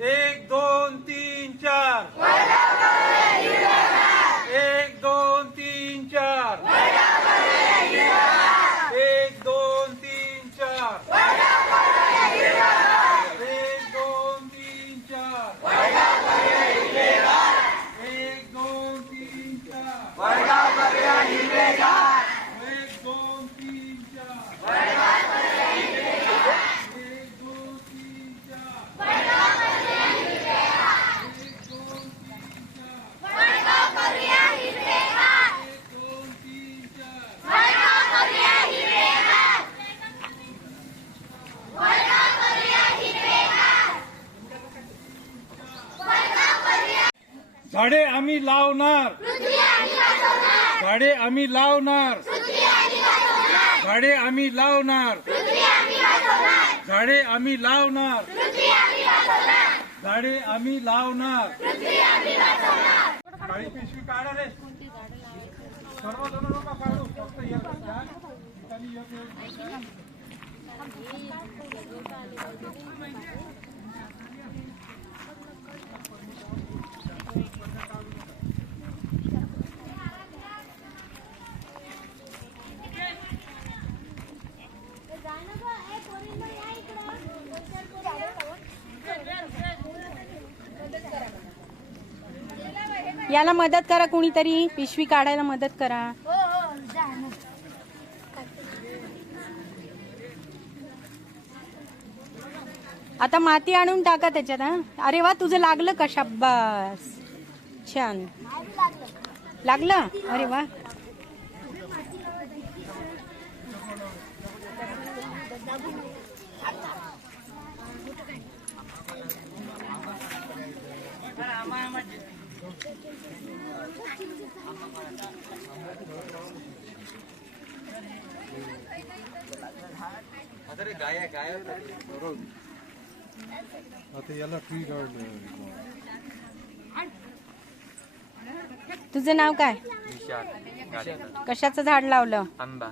एक दोन तीन चार. झाडे आम्ही लावणार. झाडे आम्ही लावणार. झाडे आम्ही लावणार. झाडे आम्ही लावणार. झाडे आम्ही लावणार. काळी पिशवी काढा रे. सर्व जण नका काढू फक्त एक घ्या. ठिकाणी एक याला मदत करा कुणीतरी. पिशवी काढायला मदत करा. आता माती आणून टाका त्याच्यात हा. अरे वा तुझं लागलं का शाब्बास? छान. लागलं? अरे वा. आता याला ट्री गार्ड तुझं नाव काय? कशाचं झाड लावलं? आंबा.